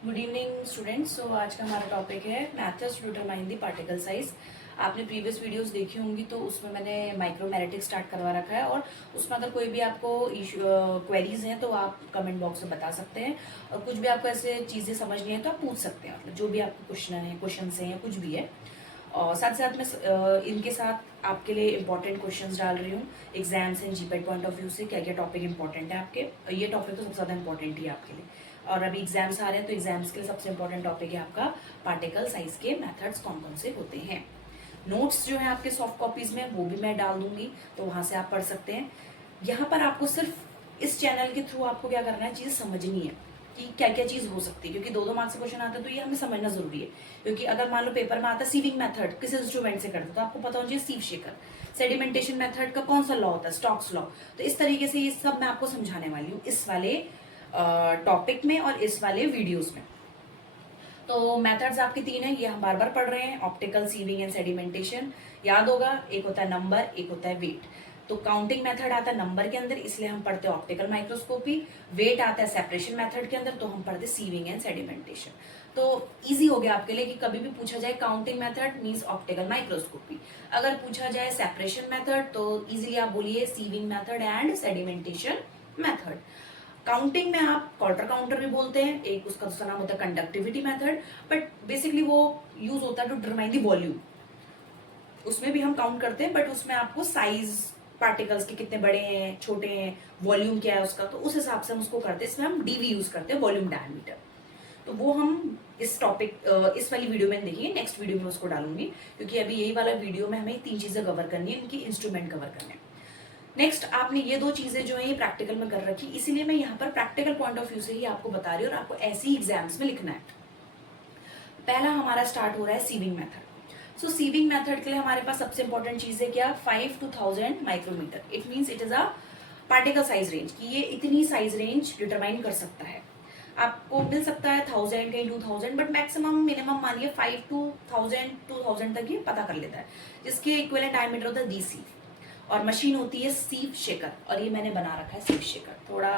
Good evening students. सो आज का हमारा टॉपिक है methods to determine the particle size. आपने प्रीवियस वीडियोस देखी होंगी तो उसमें मैंने माइक्रोमेरेटिक स्टार्ट करवा रखा है और उसमें अगर कोई भी आपको क्वेरीज हैं तो आप कमेंट बॉक्स में बता सकते हैं और कुछ भी आपको ऐसे चीज़ें समझनी है तो आप पूछ सकते हैं, मतलब जो भी आपको क्वेश्चन है या कुछ भी है। और साथ साथ मैं इनके साथ आपके लिए इंपॉर्टेंट क्वेश्चंस डाल रही हूँ exams and GPAT point of view से क्या क्या टॉपिक इंपॉर्टेंट है आपके। ये टॉपिक तो सबसे ज़्यादा इंपॉर्टेंट ही है आपके लिए। और अभी एग्जाम्स आ रहे हैं तो एग्जाम्स के लिए सबसे इंपॉर्टेंट टॉपिक है आपका पार्टिकल साइज के मेथड्स कौन कौन से होते हैं। नोट्स जो है आपके सॉफ्ट कॉपीज में वो भी मैं डाल दूंगी तो वहां से आप पढ़ सकते हैं। यहाँ पर आपको सिर्फ इस चैनल के थ्रू आपको क्या करना है, चीज़ समझनी है कि क्या क्या चीज हो सकती है, क्योंकि 2-2 मार्क्स से क्वेश्चन आता है तो ये हमें समझना जरूरी है। क्योंकि अगर मान लो पेपर में आता है सीविंग मेथड किस इंस्ट्रूमेंट से करते तो आपको पता होना चाहिए सीव शेकर। सेडिमेंटेशन मेथड का कौन सा लॉ होता है, स्टोक्स लॉ। तो इस तरीके से ये सब मैं आपको समझाने वाली हूँ इस वाले टॉपिक में और इस वाले वीडियोस में। तो मेथड्स आपके 3 हैं, ये हम बार बार पढ़ रहे हैं। ऑप्टिकल, सीविंग एंड सेडिमेंटेशन याद होगा, एक होता है नंबर, एक होता है वेट। तो काउंटिंग मेथड आता है नंबर के अंदर, इसलिए हम पढ़ते हैं ऑप्टिकल माइक्रोस्कोपी। वेट आता है सेपरेशन मेथड के अंदर, तो हम पढ़ते हैं सीविंग एंड सेडिमेंटेशन। तो इजी हो गया आपके लिए कि कभी भी पूछा जाए counting method means optical microscopy, अगर पूछा जाए सेपरेशन मेथड तो इजीली आप बोलिए sieving method and sedimentation method. Counting में आप क्वार्टर काउंटर भी बोलते हैं, एक उसका दूसरा नाम होता है कंडक्टिविटी मेथड, बट बेसिकली वो यूज होता है टू डिटरमाइन द वॉल्यूम। उसमें भी हम काउंट करते हैं बट उसमें आपको साइज पार्टिकल्स के कितने बड़े हैं छोटे हैं, वॉल्यूम क्या है उसका, तो उस हिसाब से हम उसको करते हैं। इसमें हम डीवी यूज करते हैं, वॉल्यूम डायमीटर। तो वो हम इस टॉपिक इस वाली वीडियो में देखेंगे, नेक्स्ट वीडियो में उसको डालूंगी, क्योंकि अभी यही वाला वीडियो में हमें 3 चीजें कवर करनी है, इनकी इंस्ट्रूमेंट कवर करने हैं। नेक्स्ट आपने ये 2 चीजें जो है ये प्रैक्टिकल में कर रखी, इसीलिए मैं यहाँ पर प्रैक्टिकल पॉइंट ऑफ व्यू से ही आपको बता रही हूँ और आपको ऐसे ही एग्जाम्स में लिखना है। पहला हमारा स्टार्ट हो रहा है सीविंग मेथड। सो सीविंग मेथड के लिए हमारे पास सबसे इंपॉर्टेंट चीज है क्या, 5 to 1000 micrometer. It means it is a particle size range, कि ये इतनी साइज रेंज डिटरमाइन कर सकता है। आपको मिल सकता है 1000 कहीं 2000, बट मैक्सिमम मिनिमम मानिए 5 to 1000 2000 तक ये पता कर लेता है, जिसके इक्विवेलेंट डायमीटर होता है डी सी। और मशीन होती है सीव शेकर, और ये मैंने बना रखा है सीव शेकर। थोड़ा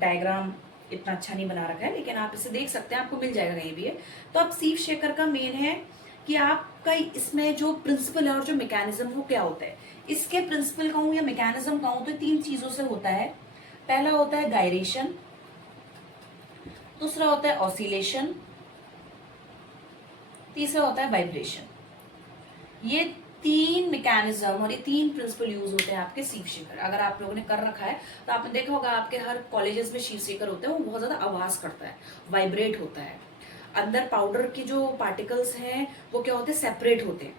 डायग्राम इतना अच्छा नहीं बना रखा है लेकिन आप इसे देख सकते हैं, आपको मिल जाएगा कहीं भी है। तो अब सीव शेकर का मेन है कि आपका इसमें जो प्रिंसिपल है और जो मैकेनिज्म वो क्या होता है। इसके प्रिंसिपल कहूं या मैकेनिज्म कहूं तो 3 चीजों से होता है। पहला होता है गायरेशन, दूसरा होता है ऑसिलेशन, तीसरा होता है वाइब्रेशन। ये 3 मैकेनिज्म और ये 3 प्रिंसिपल यूज होते हैं आपके सीव शेकर। अगर आप लोगों ने कर रखा है तो आपने देखा होगा आपके हर कॉलेजेस में सीव शेकर होते हैं, वो बहुत ज्यादा आवाज करता है, वाइब्रेट होता है। अंदर पाउडर के जो पार्टिकल्स हैं वो क्या होते हैं, सेपरेट होते हैं।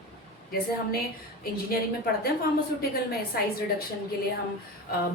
जैसे हमने इंजीनियरिंग में पढ़ते हैं, फार्मास्यूटिकल में साइज रिडक्शन के लिए हम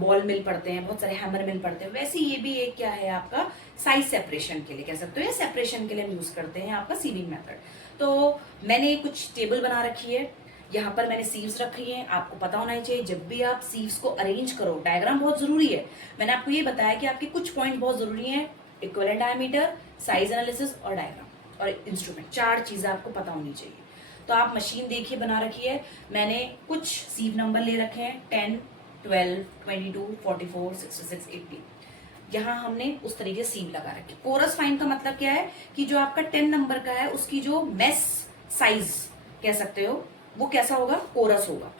बॉल मिल पढ़ते हैं, बहुत सारे हैमर मिल पढ़ते हैं, वैसे ये भी एक क्या है आपका साइज सेपरेशन के लिए कह सकते हो, या सेपरेशन के लिए हम यूज करते हैं आपका सीविंग मेथड। तो मैंने कुछ टेबल बना रखी है, यहाँ पर मैंने सीव्स रखी हैं। आपको पता होना चाहिए जब भी आप सीव्स को अरेंज करो, डायग्राम बहुत जरूरी है। मैंने आपको ये बताया कि आपके कुछ पॉइंट बहुत जरूरी हैं, इक्विवेलेंट डायमीटर, साइज एनालिसिस और डायग्राम और इंस्ट्रूमेंट, 4 चीजें आपको पता होनी चाहिए। तो आप मशीन देखिए बना रखी है, मैंने कुछ सीव नंबर ले रखे हैं 10, 12, 22, 44, 66, 80। यहाँ हमने उस तरीके से सीव लगा रखी। कोरस फाइन का मतलब क्या है कि जो आपका 10 नंबर का है उसकी जो मेस साइज कह सकते हो वो कैसा होगा, कोरस होगा।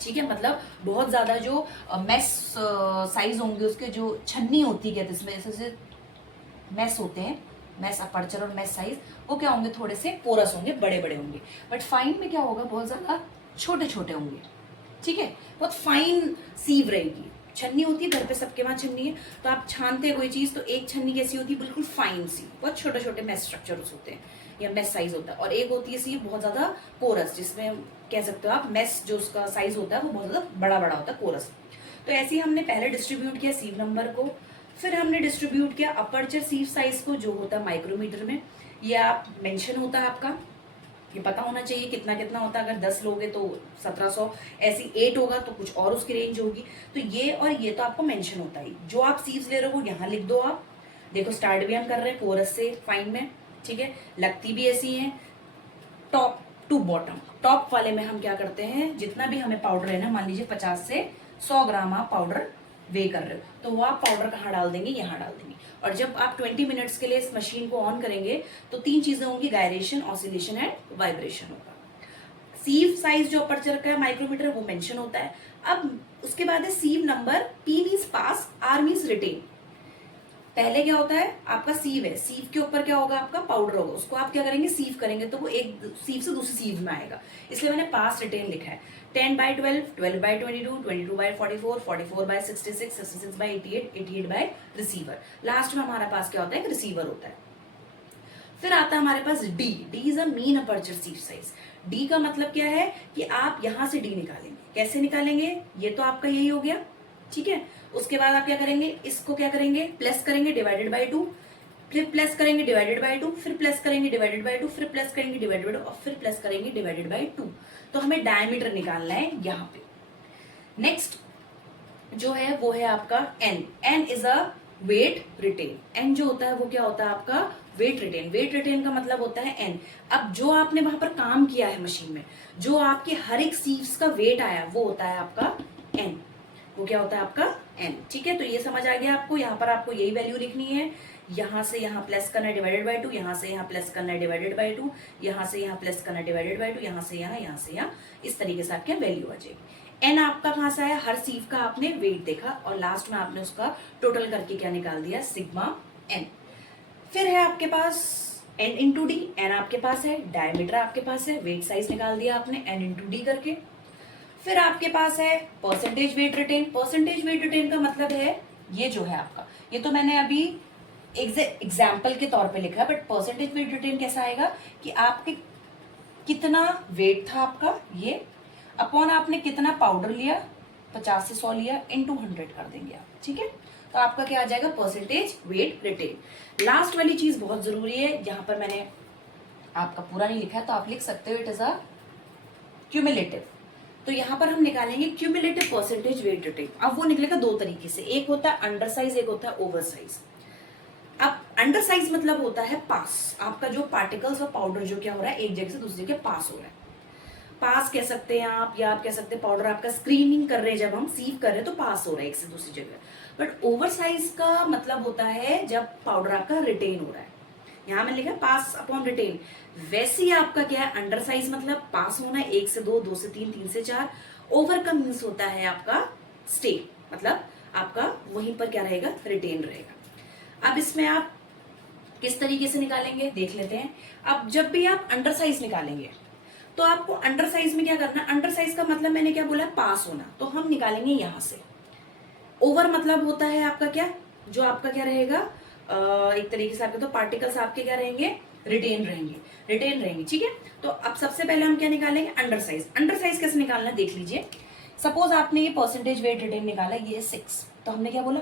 ठीक है, मतलब बहुत ज्यादा जो मेस साइज होंगे, उसके जो छन्नी होती है इसमें ऐसे मेस होते हैं, मेस अपर्चर और मेस साइज, वो क्या होंगे, थोड़े से पोरस होंगे, बड़े बड़े होंगे। बट फाइन में क्या होगा, बहुत ज्यादा छोटे छोटे होंगे। ठीक है, बहुत फाइन सीव रहेगी। छन्नी होती है घर पे, सबके वहां छन्नी है, तो आप छानते हैं कोई चीज तो एक छन्नी कैसी होती है, बिल्कुल फाइन सी, बहुत छोटे छोटे मेस स्ट्रक्चर्स होते हैं या मेस साइज होता है। और एक होती है सी बहुत ज्यादा कोरस, जिसमें कह सकते हो आप मेस जो उसका साइज होता है वो बहुत ज्यादा बड़ा बड़ा होता है, कोरस। तो ऐसे ही हमने पहले डिस्ट्रीब्यूट किया सीव नंबर को, फिर हमने डिस्ट्रीब्यूट किया अपर्चर सीव साइज को, जो होता है माइक्रोमीटर में। ये आप मेंशन होता है आपका, ये पता होना चाहिए कितना कितना होता है। अगर 10 लोगे तो 1700, ऐसी 8 होगा तो कुछ और उसकी रेंज होगी। तो ये और ये तो आपको मेंशन होता है। जो आप सीव्स ले रहे हो यहाँ लिख दो आप। देखो स्टार्ट भी हम कर रहे हैं कोरस से फाइन में, ठीक है, लगती भी ऐसी है टॉप टू बॉटम। टॉप वाले में हम क्या करते हैं, जितना भी हमें पाउडर है ना, मान लीजिए 50 से 100 ग्राम आप पाउडर वे कर रहे हो, तो वो आप पाउडर कहाँ डाल देंगे, यहाँ डाल देंगे। और जब आप 20 मिनट्स के लिए इस मशीन को ऑन करेंगे तो 3 चीजें होंगी, गायरेशन, ऑसिलेशन एंड वाइब्रेशन होगा। सीव साइज जो अपर्चर का है माइक्रोमीटर वो मेंशन होता है। अब उसके बाद है sieve number, P means pass, R means retain. पहले क्या होता है, आपका सीव है, सीव के ऊपर क्या होगा, आपका पाउडर होगा, उसको आप क्या करेंगे, सीव करेंगे, तो वो एक सीव से दूसरी सीव में आएगा, इसलिए मैंने पास रिटेन लिखा है। 10/12, 12/22, 22/44, 44/66, 66/88, 88 रिसीवर। लास्ट में हमारे पास क्या होता है, एक रिसीवर होता है। फिर आता है हमारे पास D. D is a mean aperture sieve size. D का मतलब क्या है कि आप यहां से डी निकालेंगे। कैसे निकालेंगे, ये तो आपका यही हो गया, ठीक है। उसके बाद आप क्या करेंगे, इसको क्या करेंगे, प्लस करेंगे, डिवाइडेड बाय 2, फिर प्लस करेंगे, डिवाइडेड बाय 2, फिर प्लस करेंगे, डिवाइडेड बाय 2, फिर प्लस करेंगे, डिवाइडेड बाय 2, और फिर प्लस करेंगे, डिवाइडेड बाय 2। तो हमें डायमीटर निकालना है यहाँ पे। नेक्स्ट जो है वो है आपका N. N is a weight retained. N जो होता है वो क्या होता है, आपका वेट रिटेन। वेट रिटेन का मतलब होता है एन। अब जो आपने वहां पर काम किया है मशीन में, जो आपके हर एक सीव्स का वेट आया, वो होता है आपका एन। वो क्या होता है, आपका एन, ठीक है। तो ये समझ आ गया आपको। यहाँ पर आपको यही वैल्यू लिखनी है, यहाँ से यहाँ प्लस करना है, डिवाइडेड बाय 2, यहाँ से यहाँ प्लस करना है, डिवाइडेड बाय 2, यहाँ से यहाँ प्लस करना है, डिवाइडेड बाय 2, यहाँ से यहाँ से यहाँ, इस तरीके से आपके वैल्यू आ जाएगी। एन आपका कहां से आया, हर सीव का आपने वेट देखा और लास्ट में आपने उसका टोटल करके क्या निकाल दिया, सिग्मा एन। फिर है आपके पास एन इंटू डी। एन आपके पास है, डायमीटर आपके पास है, वेट साइज निकाल दिया आपने एन इंटू डी करके। फिर आपके पास है percentage weight retained. Percentage weight retained का मतलब है ये जो है आपका, ये तो मैंने अभी एग्जाम्पल के तौर पे लिखा है, बट परसेंटेज वेट रिटेन कैसा आएगा कि आपके कितना वेट था आपका ये, अपॉन आपने कितना पाउडर लिया, 50 से 100 लिया, इनटू 100 कर देंगे आप, ठीक है। तो आपका क्या आ जाएगा, परसेंटेज वेट रिटेन। लास्ट वाली चीज बहुत जरूरी है, यहाँ पर मैंने आपका पूरा नहीं लिखा है तो आप लिख सकते हो, इट इज अ क्यूमुलेटिव। तो यहाँ पर हम निकालेंगे क्यूमुलेटिव परसेंटेज वेट रिटेन। अब वो निकलेगा दो तरीके से, एक होता है अंडर साइज, एक होता है ओवर साइज। अब अंडर साइज मतलब होता है पास, आपका जो पार्टिकल्स और पाउडर जो क्या हो रहा है, एक जगह से दूसरी जगह पास हो रहा है, पास कह सकते हैं आप, या आप कह सकते हैं पाउडर आपका स्क्रीनिंग कर रहे हैं, जब हम सीव कर रहे हैं तो पास हो रहा है एक से दूसरी जगह। बट ओवर साइज का मतलब होता है जब पाउडर आपका रिटेन हो रहा है, यहां मैंने लिखा पास अपॉन रिटेन। वैसे ही आपका क्या है, अंडर साइज मतलब पास होना है 1 से 2, 2 से 3, 3 से 4। ओवर का मीन्स होता है आपका स्टे, मतलब आपका वहीं पर क्या रहेगा, रिटेन रहेगा। अब इसमें आप किस तरीके से निकालेंगे देख लेते हैं। अब जब भी आप अंडर साइज निकालेंगे तो आपको अंडर साइज में क्या करना है, अंडर साइज का मतलब मैंने क्या बोला, पास होना, तो हम निकालेंगे यहां से। ओवर मतलब होता है आपका क्या, जो आपका क्या रहेगा, एक तरीके से आपके तो पार्टिकल्स आपके क्या रहेंगे, रिटेन रहेंगे, रिटेन रहेंगे, ठीक है। तो अब सबसे पहले हम क्या निकालेंगे, अंडर साइज। अंडर साइज कैसे निकालना देख लीजिए। सपोज आपने ये परसेंटेज वेट रिटेन निकाला, ये 6, तो हमने क्या बोला,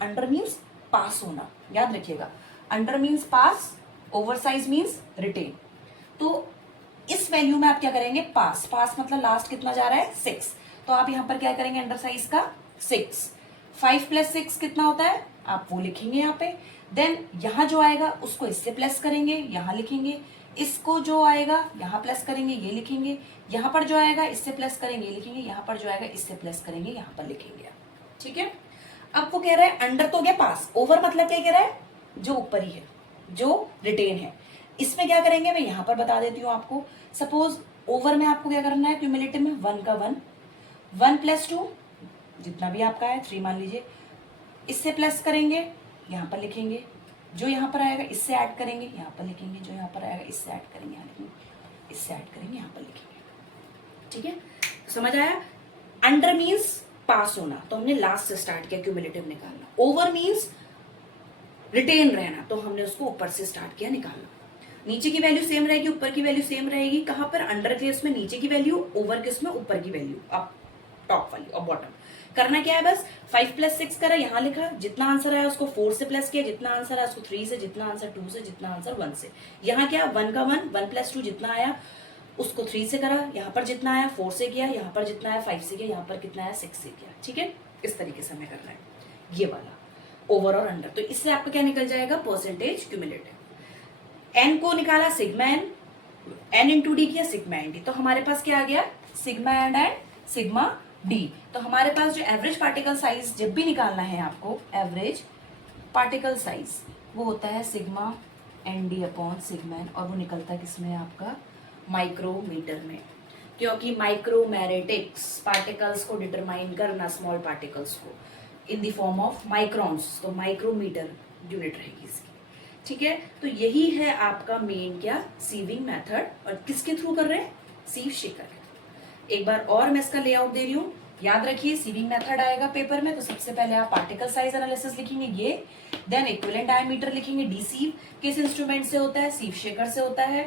अंडर मीन्स पास होना, याद रखिएगा, अंडर मीन्स पास, ओवर साइज मीन्स रिटेन। तो इस वैल्यू में आप क्या करेंगे, पास, पास मतलब लास्ट कितना जा रहा है, 6, तो आप यहां पर क्या करेंगे, अंडर साइज का 6, 5 + 6 कितना होता है, आप वो लिखेंगे यहाँ पे। देन यहाँ जो आएगा उसको इससे प्लस करेंगे, यहाँ लिखेंगे, इसको जो आएगा यहाँ प्लस करेंगे, ये लिखेंगे, यहाँ पर जो आएगा इससे प्लस करेंगे, ये लिखेंगे, यहाँ पर जो आएगा इससे प्लस करेंगे, यहाँ पर लिखेंगे, ठीक है। अब वो कह रहा है अंडर तो गया पास, ओवर मतलब क्या कह रहा है, जो ऊपर ही है, जो रिटेन है। इसमें क्या करेंगे, मैं यहाँ पर बता देती हूँ आपको। सपोज ओवर में आपको क्या करना है, क्यूमुलेटिव में 1 का 1, 1 + 2 जितना भी आपका है 3 मान लीजिए, इससे प्लस करेंगे, यहाँ पर लिखेंगे, जो यहाँ पर आएगा इससे ऐड करेंगे, यहाँ पर लिखेंगे, जो यहाँ पर आएगा इससे ऐड करेंगे, यहाँ लिखेंगे, इससे ऐड करेंगे, यहाँ पर लिखेंगे, ठीक है। समझ आया। अंडर मीन्स पास होना, तो हमने लास्ट से स्टार्ट किया क्यूमुलेटिव निकालना। ओवर मीन्स रिटेन रहना, तो हमने उसको ऊपर से स्टार्ट किया निकालना। नीचे की वैल्यू सेम रहेगी, ऊपर की वैल्यू सेम रहेगी। कहां पर, अंडर केस में नीचे की वैल्यू, ओवर केस में ऊपर की वैल्यू, अप टॉप वाली और बॉटम। करना क्या है, बस 5 + 6 करा, यहाँ लिखा, जितना आंसर आया उसको 4 से प्लस किया, जितना आंसर आया उसको 3 से, जितना आंसर 2 से, जितना आंसर 1 से। यहाँ क्या, 1 का 1, 1 + 2 जितना आया उसको 3 से करा, यहाँ पर जितना आया 4 से किया, यहाँ पर जितना आया 5 से किया, यहाँ पर कितना आया 6 से किया, ठीक है। इस तरीके से हमें करना है ये वाला ओवर और अंडर। तो इससे आपका क्या निकल जाएगा, परसेंटेज क्यूमुलेटिव। एन को निकाला sigma N, N into D किया सिग्मा एन डी, तो हमारे पास क्या आ गया, sigma N and sigma D. तो हमारे पास जो एवरेज पार्टिकल साइज जब भी निकालना है आपको, एवरेज पार्टिकल साइज वो होता है sigma N D upon sigma N, और वो निकलता है किसमें आपका माइक्रोमीटर में, क्योंकि माइक्रोमेरेटिक्स पार्टिकल्स को डिटरमाइन करना स्मॉल पार्टिकल्स को in the form of microns, तो माइक्रोमीटर यूनिट रहेगी इसकी। ठीक है, तो यही है आपका मेन क्या सीविंग मेथड, और किसके थ्रू कर रहे हैं, सीव शेकर। एक बार और मैं इसका लेआउट दे रही हूँ, याद रखिए सीविंग मेथड आएगा पेपर में, तो सबसे पहले आप पार्टिकल साइज एनालिसिस लिखेंगे ये, देन इक्विवेलेंट डायमीटर लिखेंगे, डी सीव किस इंस्ट्रूमेंट से होता है, सीव शेकर से होता है,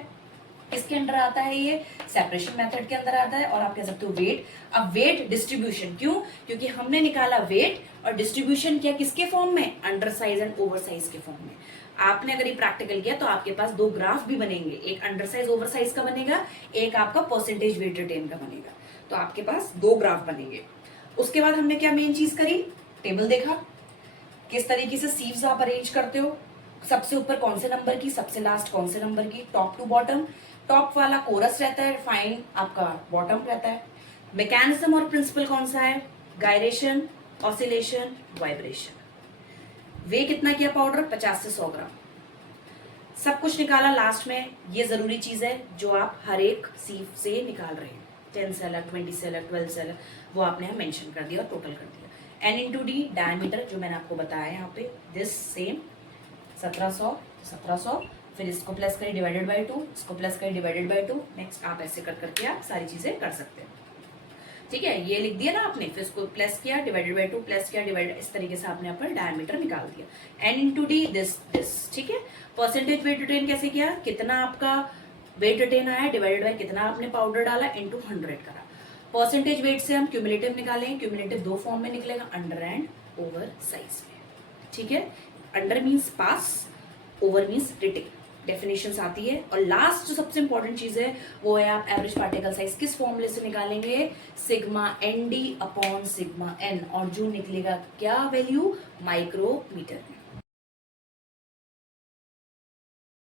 किसके अंडर आता है ये, सेपरेशन मेथड के अंदर आता है, और आप कह सकते हो वेट। अब वेट डिस्ट्रीब्यूशन क्यों, क्योंकि हमने निकाला वेट और डिस्ट्रीब्यूशन किया किसके फॉर्म में, under size and over size के फॉर्म में। आपने अगर ये प्रैक्टिकल किया तो आपके पास दो ग्राफ भी बनेंगे, एक अंडर साइज ओवर साइज का बनेगा, एक आपका परसेंटेज वेट रिटेन का बनेगा, तो आपके पास दो ग्राफ बनेंगे। उसके बाद हमने क्या मेन चीज करी, टेबल देखा, किस तरीके से सीव्स आप अरेंज करते हो, सबसे ऊपर कौन से नंबर की, सबसे लास्ट कौन से नंबर की, टॉप टू बॉटम, टॉप वाला कोरस रहता है, फाइन आपका बॉटम रहता है। मैकेनिज्म और प्रिंसिपल कौन सा है, गायरेशन, ऑसिलेशन, वाइब्रेशन। वे कितना किया पाउडर, 50 से 100 ग्राम, सब कुछ निकाला लास्ट में। ये जरूरी चीज है जो आप हर एक सीव से निकाल रहे हैं, 10 सेल, 20 सेल, 12 सेल, वो आपने यहाँ मेंशन कर दिया और टोटल कर दिया। एन इंटू डी डायमीटर जो मैंने आपको बताया यहाँ पे, दिस सेम 1700, फिर इसको प्लस करें डिवाइडेड बाई 2, इसको प्लस करें डिवाइडेड बाई 2, नेक्स्ट आप ऐसे कर करके आप सारी चीजें कर सकते हैं। ठीक है, ये लिख दिया ना आपने, फिर इसको प्लस किया डिवाइडेड बाई 2, प्लस किया डिवाइडेड, इस तरीके से आपने अपना डायमीटर निकाल दिया। N into D this. ठीक है, परसेंटेज वेट रिटेन कैसे किया, कितना आपका वेट रिटेन आया डिवाइडेड बाई कितना आपने पाउडर डाला इंटू 100 करा। परसेंटेज वेट से हम क्यूमुलेटिव निकालेंगे, क्यूमुलेटिव दो फॉर्म में निकलेगा, अंडर एंड ओवर साइज में। ठीक है, अंडर मीन्स पास, ओवर मीन्स रिटेन, डेफिनेशंस आती है। और लास्ट जो सबसे इंपॉर्टेंट चीज है वो है आप एवरेज पार्टिकल साइज किस फॉर्मूले से निकालेंगे, sigma N D upon sigma N, और जो निकलेगा क्या वैल्यू, माइक्रोमीटर में।